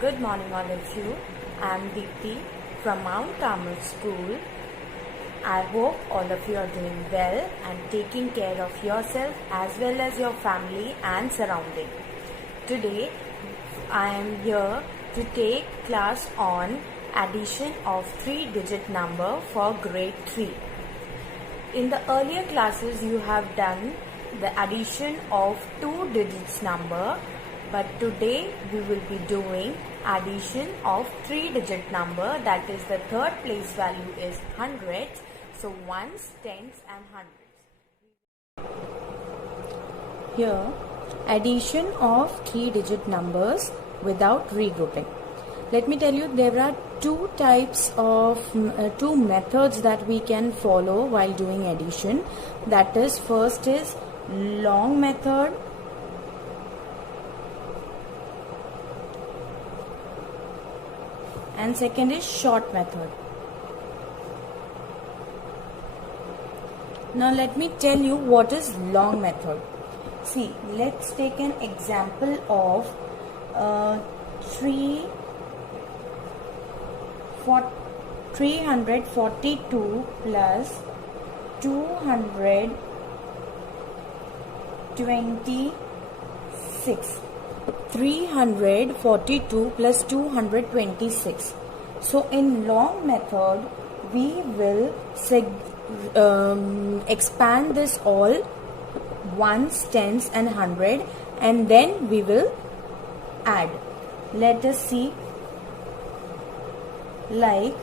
Good morning all of you. I am Deepti from Mount Carmel School. I hope all of you are doing well and taking care of yourself as well as your family and surrounding. Today I am here to take class on addition of 3-digit number for grade 3. In the earlier classes you have done the addition of 2 digits number, but today we will be doing addition of 3-digit number, that is the third place value is hundreds, so ones, tens and hundreds. Here addition of 3-digit numbers without regrouping. Let me tell you, there are two types of two methods that we can follow while doing addition. That is, first is long method and second is short method. Now let me tell you what is long method. See, let's take an example of 342 plus 226. 342 plus 226. So in long method we will expand this all ones, tens and hundred, and then we will add. Let us see. Like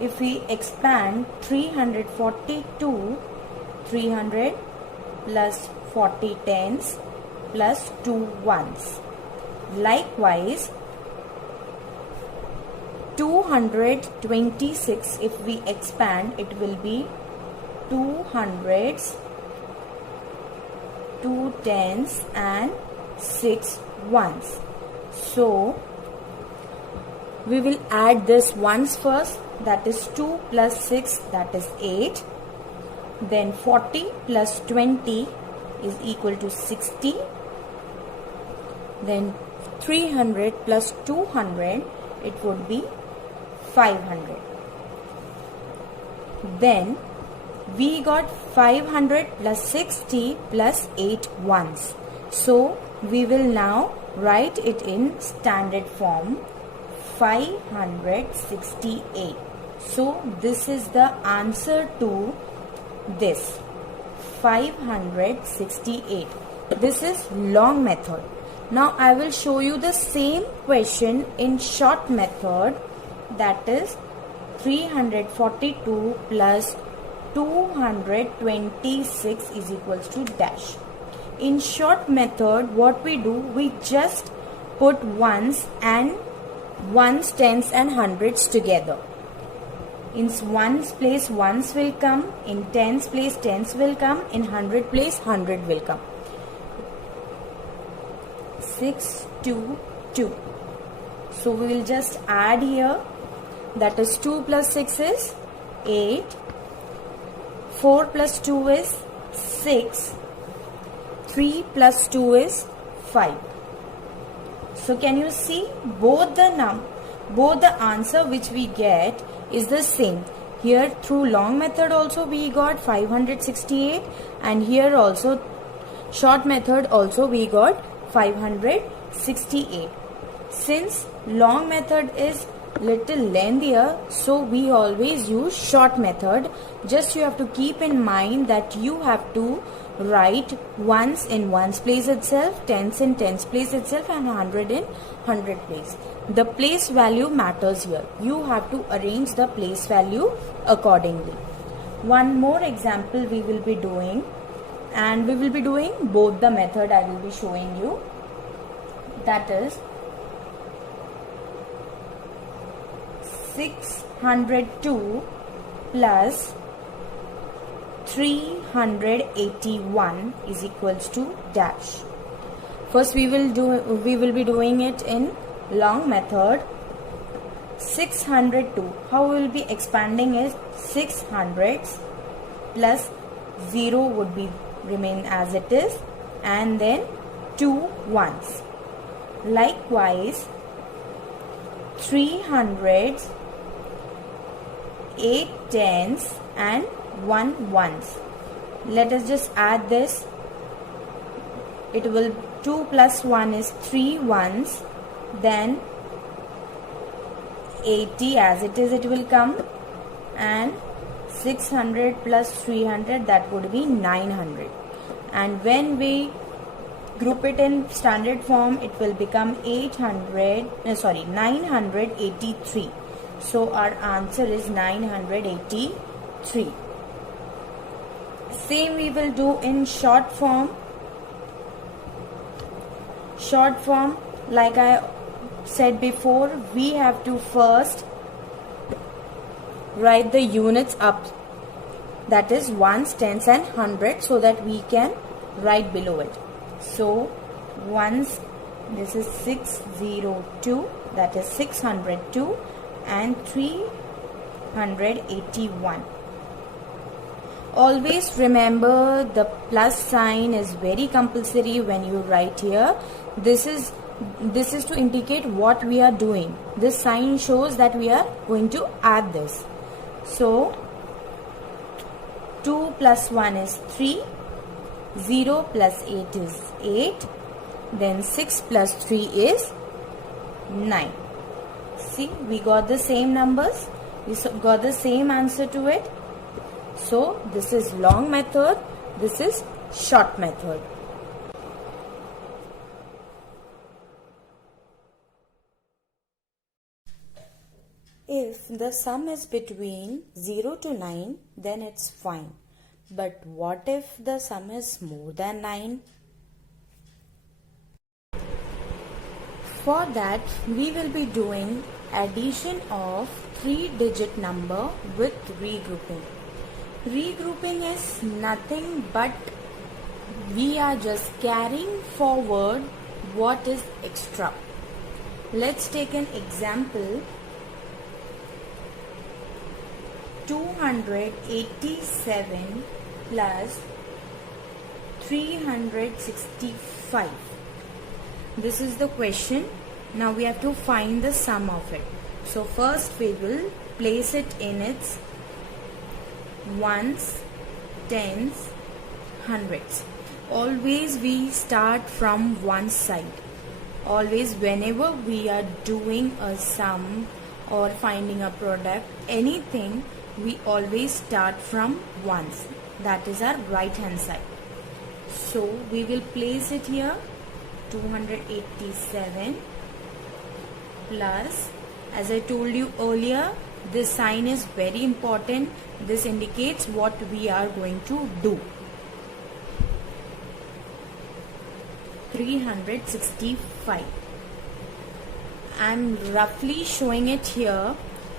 if we expand 342, 300 plus 40 tens plus 2 ones. Likewise 226, if we expand, it will be 2 hundreds, 2 tens and 6 ones. So we will add this ones first, that is 2 plus 6, that is 8. Then 40 plus 20 is equal to 60. Then 300 plus 200, it would be 500. Then we got 500 plus 60 plus 8 ones. So we will now write it in standard form, 568. So this is the answer to this, 568. This is long method. Now I will show you the same question in short method, that is 342 plus 226 is equals to dash. In short method what we do, we just put ones and ones, tens and hundreds together. In ones place ones will come, in tens place tens will come, in hundred place hundred will come. 6, 2, 2. So we will just add here, that is 2 plus 6 is 8, 4 plus 2 is 6, 3 plus 2 is 5. So can you see both the answer which we get is the same. Here through long method also we got 568, and here also short method also we got 568. Since long method is little lengthier, so we always use short method. Just you have to keep in mind that you have to write ones in ones place itself, tens in tens place itself, and hundred in hundred place. The place value matters here. You have to arrange the place value accordingly. One more example we will be doing, and we will be doing both the method I will be showing you. That is 602 plus 381 is equals to dash. First we will be doing it in long method. 602, how we will be expanding is 600 plus 0 would be remain as it is, and then 2 ones. Likewise 3 hundreds, 8 tens and 1 ones. Let us just add this. It will 2 plus 1 is 3 ones, then 80 as it is it will come, and 600 plus 300, that would be 900. And when we group it in standard form, it will become 983. So our answer is 983. Same we will do in short form. Short form, like I said before, we have to first write the units up, that is ones, tens and hundreds, so that we can write below it. So ones, this is 602, that is 602, and 381. Always remember the plus sign is very compulsory when you write here. This is to indicate what we are doing. This sign shows that we are going to add this. So 2 plus 1 is 3, 0 plus 8 is 8, then 6 plus 3 is 9. See, we got the same numbers, we got the same answer to it. So this is long method, this is short method. If the sum is between 0 to 9, then it's fine. But what if the sum is more than 9? For that, we will be doing addition of 3-digit number with regrouping. Regrouping is nothing but we are just carrying forward what is extra. Let's take an example. 287 plus 365. This is the question. Now we have to find the sum of it. So first we will place it in its ones, tens, hundreds. Always we start from one side. Always whenever we are doing a sum or finding a product, anything, we always start from ones. That is our right hand side. So we will place it here. 287 plus, as I told you earlier, this sign is very important. This indicates what we are going to do. 365. I'm roughly showing it here.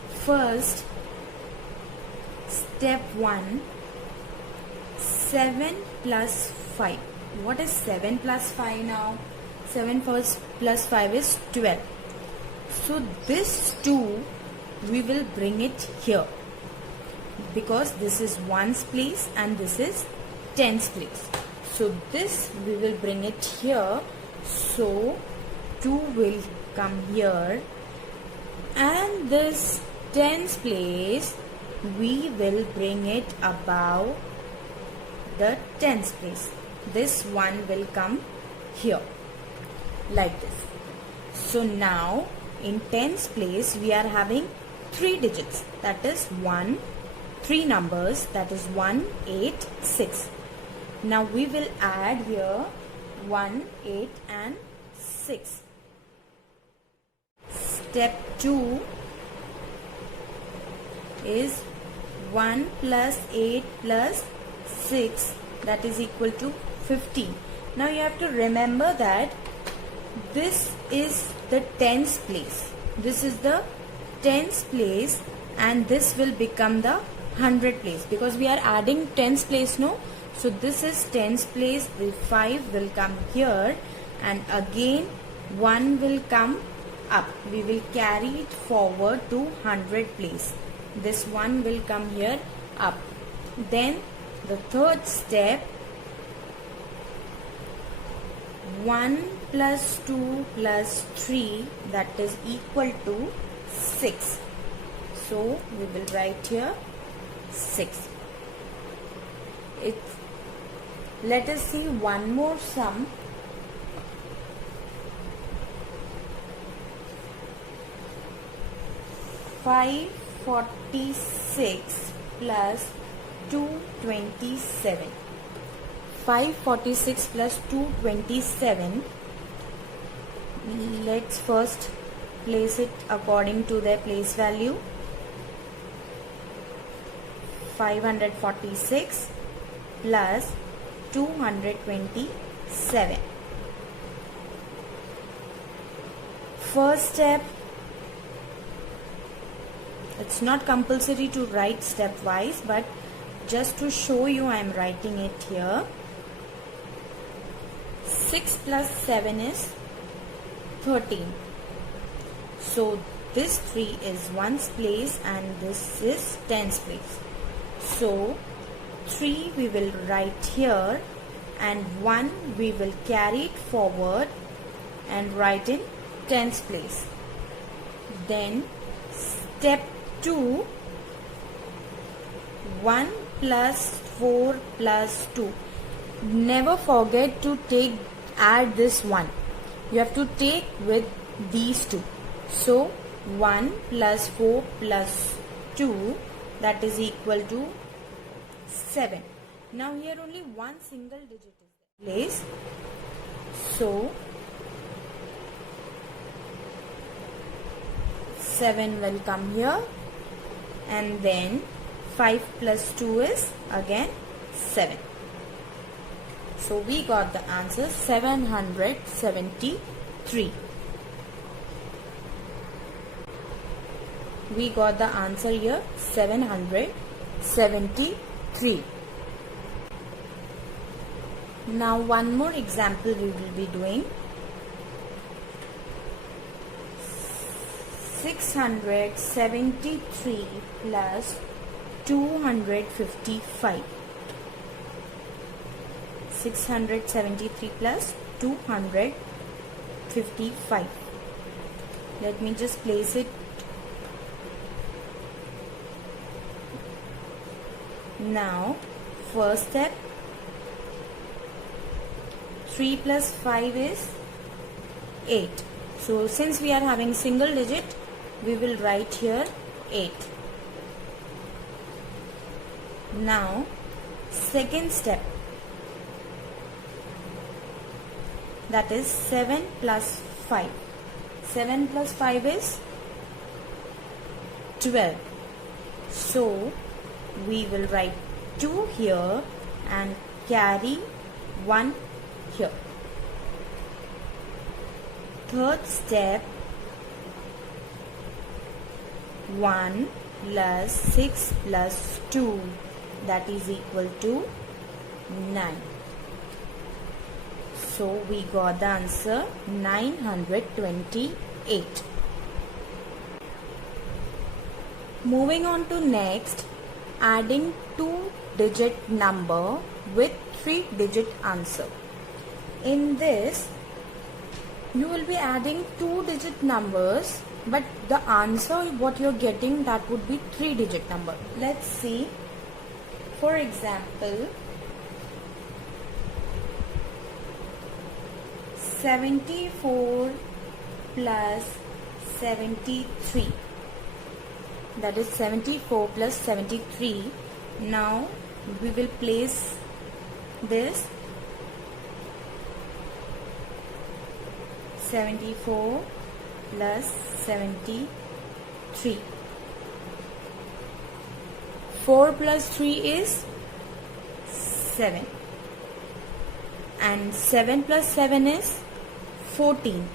First, step 1, 7 plus 5. What is 7 plus 5 now? 7 plus 5 is 12. So this 2 we will bring it here, because this is ones place and this is tens place. So this we will bring it here. So 2 will come here, and this tens place we will bring it above the tens place. This one will come here like this. So now in tens place we are having 3 digits, that is 3 numbers, that is 1, 8, 6. Now we will add here 1, 8 and 6. Step 2 is 1 plus 8 plus 6, that is equal to 15. Now you have to remember that this is the tens place. This is the tens place, and this will become the 100 place, because we are adding tens place, no? So this is tens place. The 5 will come here, and again 1 will come up. We will carry it forward to 100 place. This 1 will come here up. Then the third step, 1 plus 2 plus 3, that is equal to 6. So we will write here 6. Let us see one more sum. 546 plus 227. 546 plus 227. Let's first place it according to their place value. 546 plus 227. First step, it's not compulsory to write stepwise, but just to show you I am writing it here. 6 plus 7 is 13. So this 3 is 1's place and this is 10's place. So 3 we will write here and 1 we will carry it forward and write in 10's place. Then step 2, 1 plus 4 plus 2. Never forget to add this 1. You have to take with these two. So 1 plus 4 plus 2, that is equal to 7. Now here only one single digit is placed. So 7 will come here, and then 5 plus 2 is again 7. So we got the answer 773. We got the answer here 773. Now one more example we will be doing. 673 plus 255. 673 plus 255. Let me just place it. Now first step, 3 plus 5 is 8. So since we are having single digit, we will write here 8. Now second step, that is 7 plus 5. 7 plus 5 is 12. So we will write 2 here and carry 1 here. Third step, 1 plus 6 plus 2, that is equal to 9. So we got the answer 928. Moving on to next, adding 2-digit number with 3-digit answer. In this, you will be adding 2-digit numbers, but the answer what you're getting, that would be 3-digit number. Let's see. For example, 74 plus 73. That is 74 plus 73. Now we will place this 74 plus 73. 4 plus 3 is 7. And 7 plus 7 is 14.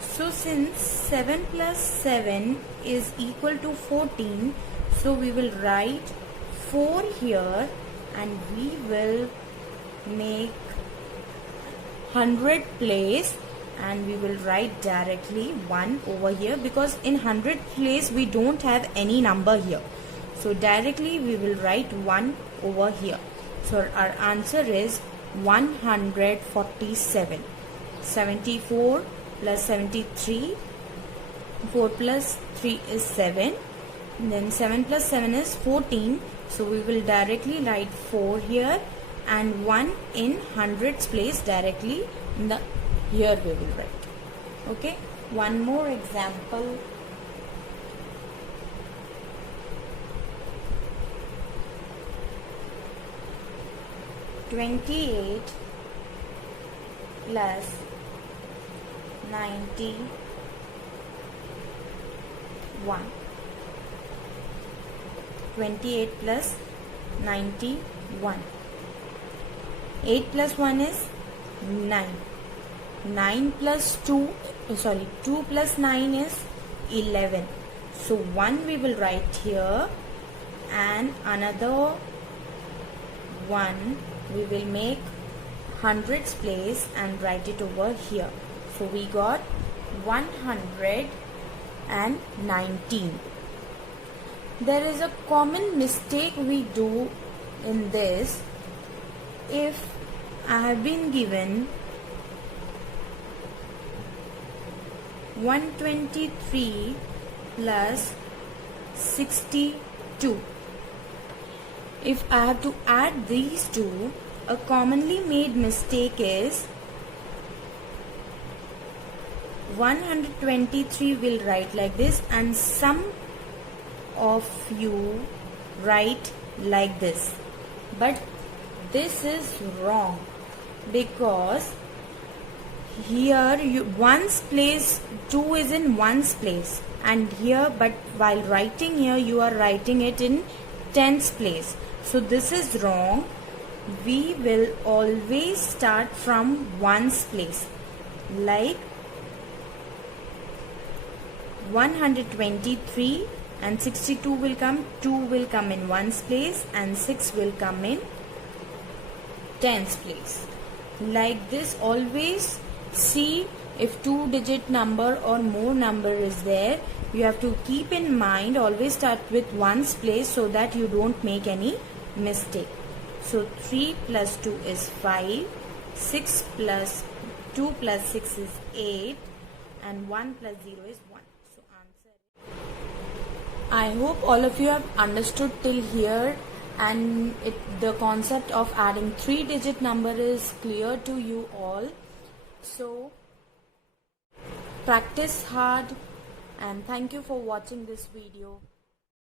So since 7 plus 7 is equal to 14, so we will write 4 here and we will make 100 place and we will write directly 1 over here, because in 100 place we don't have any number here. So directly we will write 1 over here. So our answer is 147. 74 plus 73 4 plus 3 is 7. Then 7 plus 7 is 14. So we will directly write 4 here and 1 in hundreds place directly in the here we will write. Okay, one more example. (28) plus 91. 28 plus 91. 8 plus 1 is 9. 9 plus 2 plus 9 is 11. So 1 we will write here and another 1 we will make hundreds place and write it over here. So we got 119. There is a common mistake we do in this. If I have been given 123 plus 62. If I have to add these two, a commonly made mistake is 123 will write like this and some of you write like this. But this is wrong because here ones place 2 is in ones place and here, but while writing here you are writing it in tens place. So this is wrong. We will always start from ones place, like 123 and 62 will come, 2 will come in ones place and 6 will come in tens place. Like this, always see if 2-digit number or more number is there. You have to keep in mind, always start with ones place so that you don't make any mistake. So 3 plus 2 is 5, 6 plus 2 plus 6 is 8 and 1 plus 0 is 1. So answer. I hope all of you have understood till here and the concept of adding 3-digit number is clear to you all. So practice hard and thank you for watching this video.